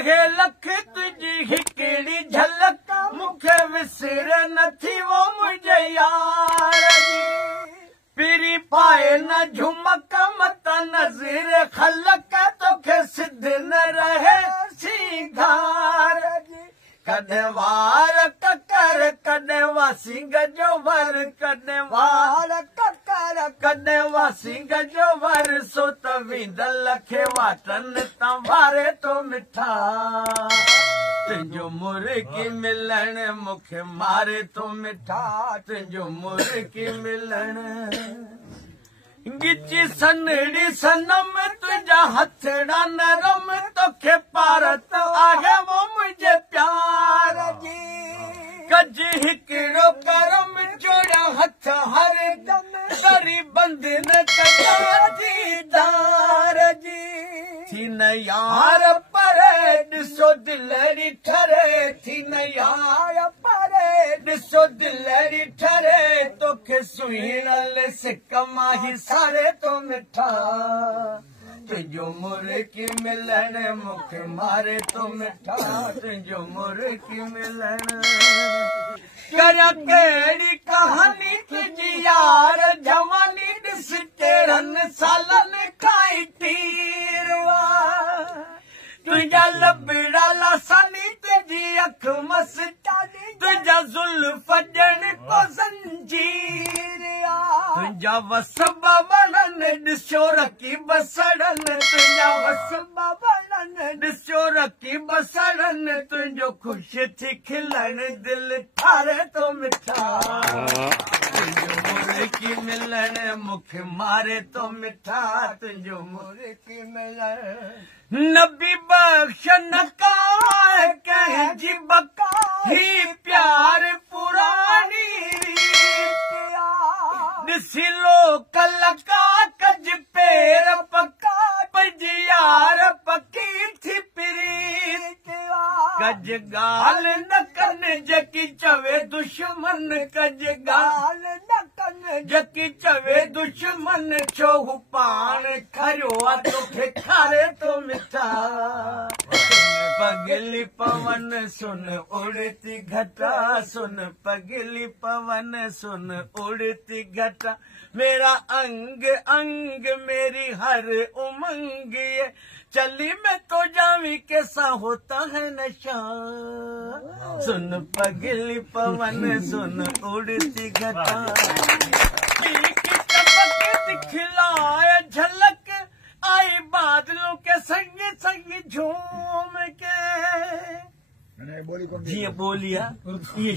लगे लख तुझी हिकड़ी झलक मुखे विसर नथी वो मुझे यार जी पीरी पाए न झुमक मत नज़ीर खलक तोखे सिद्ध न रहे सिंगार जी कॾहिं वार ककर कॾहिं वासिंग जो वर कॾहिं वार ककर कॾहिं वासिंग जो वर सो त विंदल खे वाटनि तां वारे तो मिठा तुंहिंजो मुर्गी मिलण मूंखे मारे तो मिठा तुंहिंजो मुर्गी मिलण गिची सनड़ी सनम तुझा हथड़ा नरम तोखे पारत आहे वो मुझे प्यार जी कज हिकड़ो करम जोड़ा हथ हर दम करी बंधन कटा दीदार जी थी न यार परे ॾिसो दिलड़ी ठरे थी न यार परे ॾिसो दिलड़ी ठरे तोखे सुहिणल सिक माही सारे तो मिठा तुंहिंजो मुर्गी मिलण मूंखे मारे तो मिठा तुंहिंजो मुर्गी मिलण करियां कहिड़ी कहानी तुंहिंजी यार जवानी ॾिस कहिड़नि सालनि खां तीरवा तुझा लबड़ा लासानी तुझी अख मस्तानी तुझा जुल्फ ॼण को ज़ंजीरिया तुझा वसबा वणन ॾिसो रखी बसड़न तुझा वसबा वणन ॾिसो रखी बसड़न तुंहिंजो ख़ुशि थी खिलण दिल ठारे तो मिठा तुंहिंजो मुर्गी मिलण मूंखे मारे तो मिठा तुंहिंजो मुर्गी मिलण नबी बख्श न कंहिंजी बका ही प्यार पुरानी ॾिसी लोक लका कज पेर पका पंहिंजी यार पकी थी प्रीत कज ॻाल्हि न कनि जेकी चवे दुश्मन कज ॻाल्हि न कनि जेकी चवे दुश्मन छो हू पाण खरियो आहे तोखे खारे तो मिठा पगली पवन सुन उड़ती घटा सुन पगली पवन सुन उड़ती घटा मेरा अंग अंग मेरी हर उमंग ये चली मैं तो जावी कैसा होता है नशा सुन पगली पवन सुन उड़ती घटा दिखलाए झलक आई बादलों के संग संग झूम के जी बोलिया ये